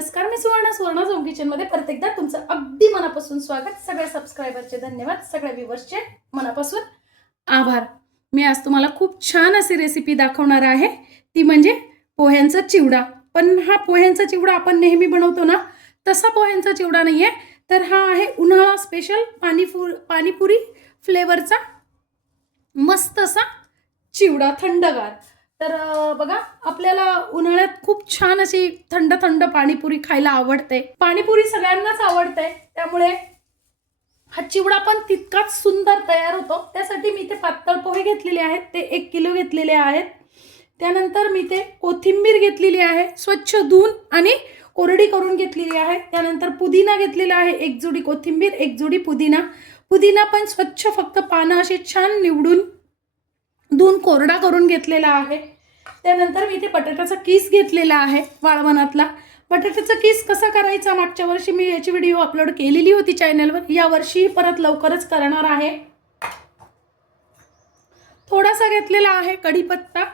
नमस्कार, मी सुवर्ण zone kitchen मध्ये परत एकदा तुमचं अगदी मनापासून स्वागत. सगळ्या सबस्क्रायबरचे धन्यवाद, सगळ्या व्ह्यूअर्सचे मनापासून आभार. मी आज तुम्हाला खूप छान अशी रेसिपी दाखवणार आहे, ती म्हणजे पोह्यांचा चिवडा. पण हा पोह्यांचा चिवडा आपण नेहमी बनवतो ना, तसा पोह्यांचा चिवडा नाहीये, तर हा आहे उन्हाळा स्पेशल पाणीपुरी फ्लेवरचा मस्त असा चिवडा, थंडगार. तर बघा, आपल्याला उन्हाळ्यात खूप छान अशी थंड थंड पाणीपुरी खायला आवडते. पाणीपुरी सगळ्यांनाच आवडते, त्यामुळे हा चिवडा पण तितकाच सुंदर तयार होतो. त्यासाठी मी ते पातळ पोहे घेतलेले आहेत, ते 1 किलो घेतलेले आहेत. त्यानंतर मी ते कोथिंबीर घेतलेली आहे, स्वच्छ धुवून आणि कोरडी करून घेतलेली आहे. त्यानंतर पुदिना घेतलेला आहे, 1 जुडी कोथिंबीर, 1 जुडी पुदिना पण स्वच्छ, फक्त पानं अशी छान निवडून धुवून कोरडा करून घेतलेला आहे. त्यानंतर मी इथे बटाट्याचा किस घेतलेला आहे, वाळवणातला. बटाट्याचा किस कसा करायचा, मागच्या वर्षी मी याची व्हिडिओ अपलोड केलेली होती चॅनलवर. या वर्षी परत लवकरच करणार आहे. थोडासा घेतलेला आहे कढीपत्ता.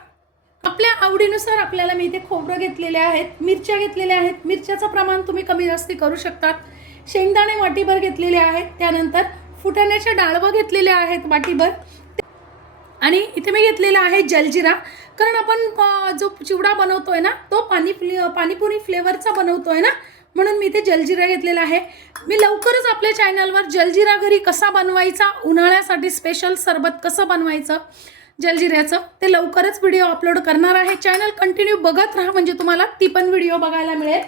आपल्या आवडीनुसार आपल्याला मी इथे खोबरं घेतलेले आहेत, मिरच्या घेतलेल्या आहेत. मिरच्याचं प्रमाण तुम्ही कमी जास्ती करू शकतात. शेंगदाणे वाटीभर घेतलेले आहेत. त्यानंतर फुटाण्याच्या डाळवं घेतलेले आहेत वाटीभर. आणि इथे मी घेतलेला आहे जलजिरा, कारण आपण जो चिवडा बनवतोय ना, तो पाणीपुरी फ्लेवरचा बनवतोय ना, म्हणून मी इथे जलजिरा घेतलेला आहे. मी लवकरच आपल्या चॅनलवर जलजिरा घरी कसा बनवायचा, उन्हाळ्यासाठी स्पेशल सरबत कसं बनवायचं जलजिऱ्याचं, ते लवकरच व्हिडिओ अपलोड करणार आहे. चॅनल कंटिन्यू बघत राहा, म्हणजे तुम्हाला ती पण व्हिडिओ बघायला मिळेल.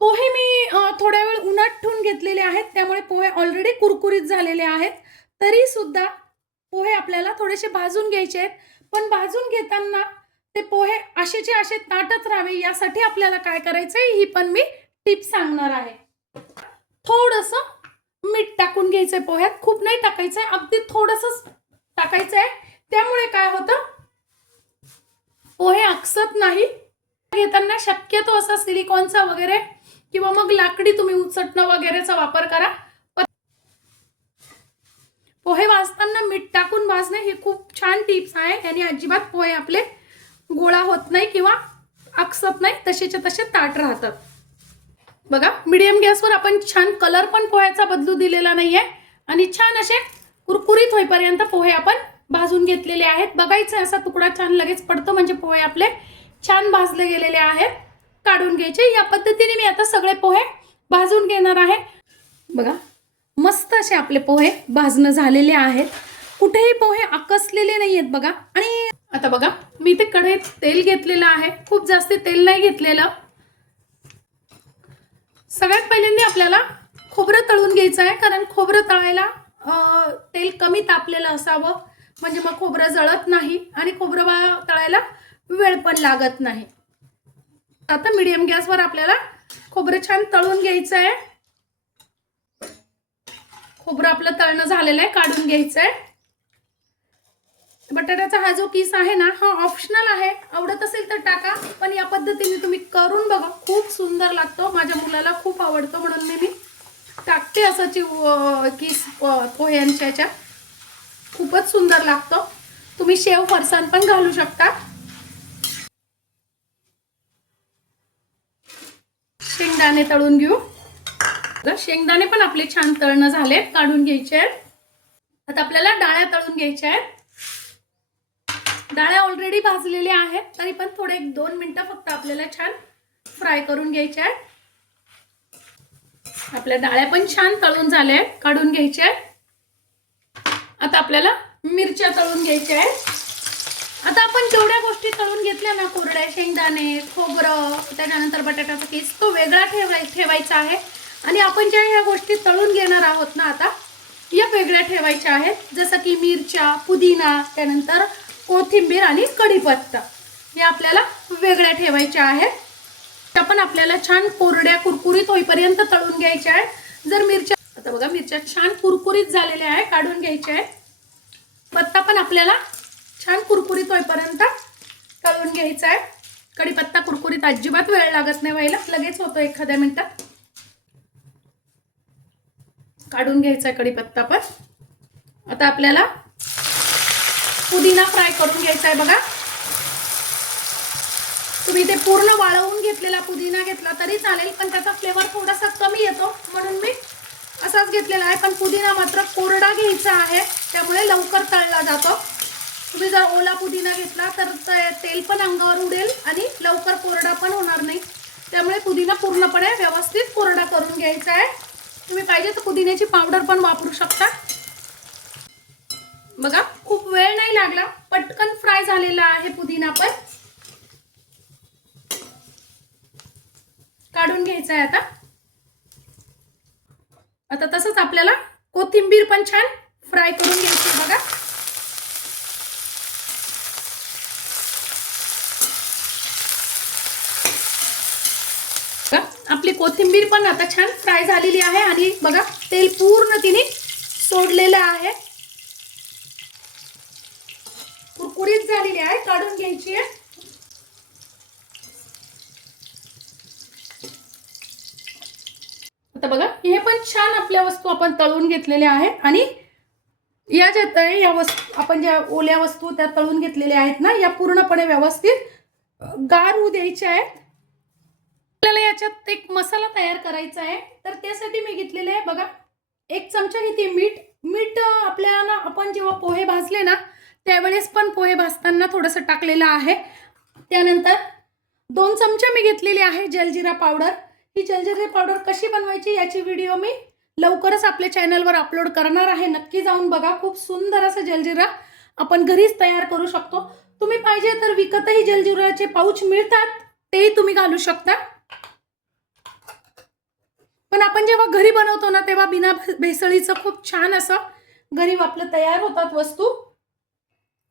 पोहे मी थोड्या वेळ उन्हात ठेवून घेतलेले आहेत, त्यामुळे पोहे ऑलरेडी कुरकुरीत झालेले आहेत. तरी सुद्धा पोहे आपल्याला थोडेसे भाजून घ्यायचे आहेत. पण भाजून घेताना ते पोहे असेचे असे ताटत राहावे, यासाठी आपल्याला काय करायचंय, ही पण मी टिप सांगणार आहे. थोडंसं मीठ टाकून घ्यायचंय पोह्यात, खूप नाही टाकायचंय, अगदी थोडंसंच टाकायचंय. त्यामुळे काय होतं, पोहे अकसत नाही. घेताना शक्यतो असा सिलिकॉनचा वगैरे किंवा मग लाकडी तुम्ही उचटणं वगैरेचा वापर करा. पोहे भाजताना मीठ टाकून भाजणे ही खूप छान टिप्स आहे. याने अजिबात पोहे आपले गोळा होत नाही किंवा अकसत नाही, तसेच्या तसे ताट राहतात. बघा, मीडियम गॅसवर आपण छान कलर पण पोह्याचा बदलू दिलेला नाहीये आणि छान असे कुरकुरीत होईपर्यंत पोहे आपण भाजून घेतलेले आहेत. बघायचं, असा तुकडा छान लगेच पडतो, म्हणजे पोहे आपले छान भाजले गेलेले आहेत. काढून घ्यायचे. या पद्धतीने मी आता सगळे पोहे भाजून घेणार आहे. बघा, मस्त असे आपले पोहे भाजणं झालेले आहेत, कुठेही पोहे आकसलेले नाही आहेत बघा. आणि आता बघा, मी इथे कढईत तेल घेतलेलं आहे, खूप जास्त तेल नाही घेतलेलं. सगळ्यात पहिल्यांदा आपल्याला खोबरं तळून घ्यायचं आहे, कारण खोबरं तळायला तेल कमी तापलेलं असावं, म्हणजे मग खोबरं जळत नाही आणि खोबरं तळायला वेळ पण लागत नाही. आता मीडियम गॅसवर आपल्याला खोबरं छान तळून घ्यायचं आहे. खोबरं आपलं तळणं झालेलं आहे, काढून घ्यायचं आहे. बटाट्याचा हा जो किस आहे ना, हा ऑप्शनल आहे, आवडत असेल तर टाका, पण या पद्धतीने तुम्ही करून बघा, खूप सुंदर लागतो. माझ्या मुलाला खूप आवडतो, म्हणून मी टाकते असं किस पोह्यांच्या याच्यात. खूपच सुंदर लागतो. तुम्ही शेव फरसाण पण घालू शकता. शेंगदाणे तळून घेऊ. शेंगदाणे पण आपले छान तळणं झाले, काढून घ्यायचे आहेत. आता आपल्याला डाळ्या तळून घ्यायच्या आहेत. डाळ्या ऑलरेडी भाजलेल्या आहेत, तरी पण थोडे 1-2 मिनिटं फक्त आपल्याला छान फ्राय करून घ्यायच्या आहेत. आपल्या डाळ्या पण छान तळून झाल्या आहेत, काढून घ्यायच्या आहेत. आता आपल्याला मिरच्या तळून घ्यायच्या आहेत. आता आपण जेवढ्या गोष्टी तळून घेतल्या ना, कोरड्या शेंगदाणे, खोबरं, त्याच्यानंतर बटाट्याचा किस, तो वेगळा ठेवायचा आहे. आणि आपण ज्या ह्या गोष्टी तळून घेणार आहोत ना, आता या वेगळ्या ठेवायच्या आहेत. जसं की मिरच्या, पुदिना, त्यानंतर कोथिंबीर आणि कढीपत्ता, हे आपल्याला वेगळ्या ठेवायच्या आहेत. त्या पण आपल्याला छान कोरड्या कुरकुरीत होईपर्यंत तळून घ्यायच्या आहेत. जर मिरच्या, आता बघा, मिरच्या छान कुरकुरीत झालेल्या आहे, काढून घ्यायच्या आहेत. पत्ता पण आपल्याला छान कुरकुरीत होईपर्यंत तळून घ्यायचा आहे. कढीपत्ता कुरकुरीत अजिबात वेळ लागत नाही व्हायला, लगेच होतो एखाद्या मिनिटात. काढून घ्यायचा आहे कढीपत्ता पण. आता आपल्याला पुदिना फ्राय करून घ्यायचा आहे. बघा, तुम्ही ते पूर्ण वाळवून घेतलेला पुदिना घेतला तरी चालेल, पण त्याचा फ्लेवर थोडासा कमी येतो म्हणून मी असाच घेतलेला आहे. पण पुदिना मात्र कोरडा घ्यायचा आहे, त्यामुळे लवकर तळला जातो. तुम्ही जर ओला पुदिना घेतला तर तेल पण अंगावर उडेल आणि लवकर कोरडा पण होणार नाही. त्यामुळे पुदिना पूर्णपणे व्यवस्थित कोरडा करून घ्यायचा आहे. तुम्ही पाहिजे तर पुदिन्याची पावडर पण वापरू शकता. बघा खूप वेळ नाही लागला, पटकन फ्राय झालेला आहे पुदिना. पण काढून घ्यायचा आहे आता तसंच आपल्याला कोथिंबीर पण छान फ्राय करून घ्यायची. बघा आपली कोथिंबीर पण आता छान फ्राय झालेली आहे आणि बघा तेल पूर्ण तिने सोडलेलं आहे, कुरकुरीत झालेली आहे. काढून घ्यायची आहे. आता बघा हे पण छान आपल्या वस्तू आपण तळून घेतलेल्या आहे आणि या ज्या या वस्तू आपण ज्या ओल्या वस्तू त्या तळून घेतलेल्या आहेत ना, या पूर्णपणे व्यवस्थित गार होऊ द्यायच्या आहेत. आपल्याला याच्यात एक मसाला तयार करायचा आहे, तर त्यासाठी मी घेतलेले आहे बघा 1 चमचा घेते मीठ आपल्याला आपण जेव्हा पोहे भाजले ना त्यावेळेस पण पोहे भाजताना थोडंसं टाकलेलं आहे. त्यानंतर 2 चमचा मी घेतलेली आहे जलजिरा पावडर. ही जलजिरा पावडर कशी बनवायची याची व्हिडिओ मी लवकरच आपल्या चॅनलवर अपलोड करणार आहे, नक्की जाऊन बघा. खूप सुंदर असं जलजिरा आपण घरीच तयार करू शकतो. तुम्ही पाहिजे तर विकतही जलजिराचे पाऊच मिळतात, तेही तुम्ही घालू शकता. पण आपण जेव्हा घरी बनवतो ना तेव्हा बिना भेसळीचं खूप छान असं घरी आपलं तयार होतात वस्तू.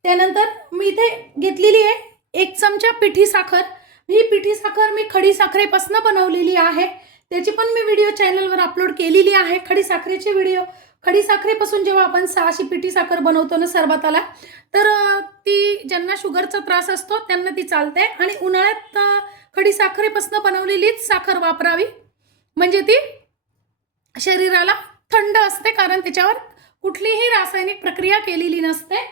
त्यानंतर मी इथे घेतलेली आहे 1 चमचा पिठी साखर. ही पिठी साखर मी खडी साखरेपासून बनवलेली आहे, त्याची पण मी व्हिडिओ चॅनलवर अपलोड केलेली आहे. खडी साखरेची व्हिडिओ. खडी साखरेपासून जेव्हा आपण अशी पिठी साखर बनवतो ना सरबताला, तर ती ज्यांना शुगरचा त्रास असतो त्यांना ती चालते आणि उन्हाळ्यात खडी साखरेपासून बनवलेलीच साखर वापरावी, म्हणजे ती शरीराला थंड असते, कारण त्याच्यावर कुठलीही रासायनिक प्रक्रिया केलेली नसते.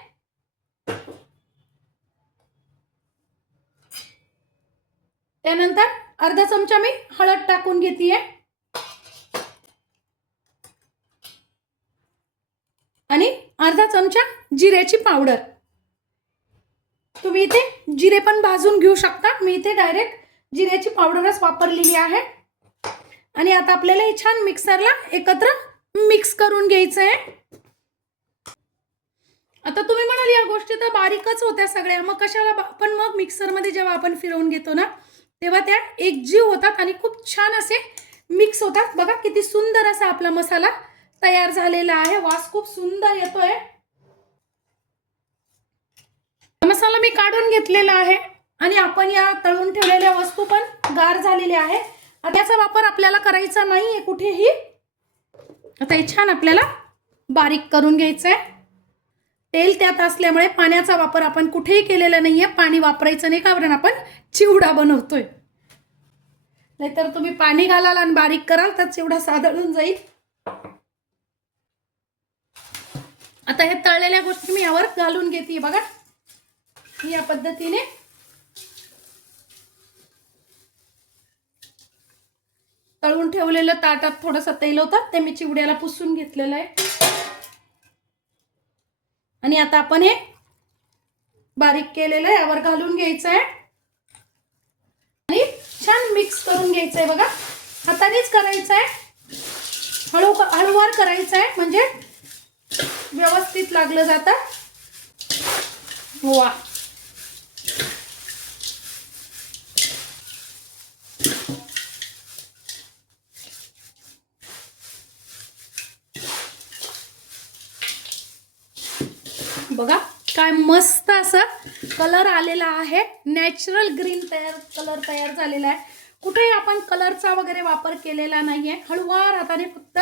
त्यानंतर अर्धा चमचा मी हळद टाकून घेते आणि अर्धा चमचा जिऱ्याची पावडर. तुम्ही इथे जिरे पण भाजून घेऊ शकता, मी इथे डायरेक्ट जिऱ्याची पावडरच वापरलेली आहे. आणि आता आपल्याला हे छान मिक्सरला एकत्र मिक्स करून घ्यायचं आहे. आता तुम्ही म्हणाल या गोष्टी तर बारीकच होत्या सगळ्या, मग कशाला आपण मग मिक्सरमध्ये जेव्हा आपण फिरवून घेतो ना तेव्हा त्या एकजीव होतात आणि खूप छान असे मिक्स होतात. बघा किती सुंदर असा आपला मसाला तयार झालेला आहे, वास खूप सुंदर येतोय. मसाला मी काढून घेतलेला आहे आणि आपण या तळून ठेवलेल्या वस्तू पण गार झालेल्या आहे. त्याचा वापर आपल्याला करायचा नाहीये कुठेही. आता हे छान आपल्याला बारीक करून घ्यायचं आहे. तेल त्यात असल्यामुळे पाण्याचा वापर आपण कुठेही केलेला नाहीये, पाणी वापरायचं नाही, कारण आपण चिवडा बनवतोय. नाहीतर तुम्ही पाणी घालाल आणि बारीक कराल तर चिवडा सादळून जाईल. आता हे तळलेल्या गोष्टी मी यावर घालून घेते. बघा या पद्धतीने तळून ठेवलेलं ताटात थोडंसं तेल होतं ते मी चिवड्याला पुसून घेतलेलं आहे. आणि आता आपण हे बारीक केलेलं यावर घालून घ्यायचं आहे आणि छान मिक्स करून घ्यायचं आहे. बघा हातानेच करायचं आहे, हळूवार करायचं आहे, म्हणजे व्यवस्थित लागलं जातं. वा बघा काय मस्त असं कलर आलेला आहे, नॅचरल ग्रीन कलर तयार झालेला आहे. कुठेही आपण कलरचा वगैरे वापर केलेला नाहीये. हळूवार हाताने फक्त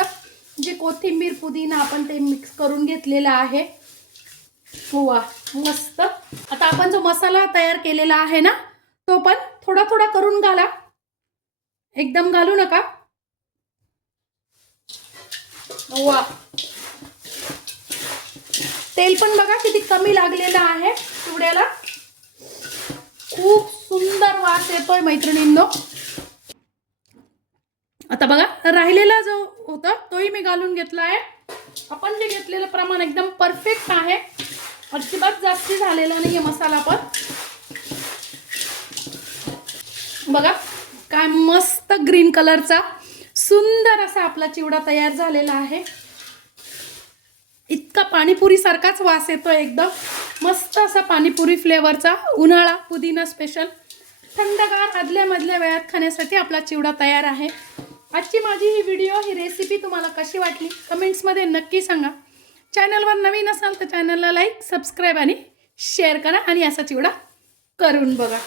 जे कोथिंबीर पुदिना आपण ते मिक्स करून घेतलेला आहे. वा मस्त. आता आपण जो मसाला तयार केलेला आहे ना तो पण थोडा थोडा करून घाला, एकदम घालू नका. वा तेल पण बघा किती कमी लागलेलं आहे चिवड्याला. खूप सुंदर वास येतोय मैत्रिणींनो. आता बघा, राहिलेला जो होता तोही मी घालून घेतला आहे. आपण जे घेतलेलं प्रमाण एकदम परफेक्ट आहे, अजिबात जास्ती झालेला नाहीये मसाला. पण बघा काय मस्त ग्रीन कलरचा सुंदर असा आपला चिवडा तयार झालेला आहे. इतका पाणीपुरी सारखाच वास येतोय, एकदम मस्त असा पाणीपुरी फ्लेवरचा. उन्हाळा पुदिना स्पेशल थंडगार आदल्या मधल्या वेळात खाण्यासाठी आपला चिवडा तयार आहे. आजची माझी ही रेसिपी तुम्हाला कशी वाटली कमेंट्समध्ये नक्की सांगा. चॅनलवर नवीन असाल तर चॅनलला लाईक, सबस्क्राईब आणि शेअर करा आणि असा चिवडा करून बघा.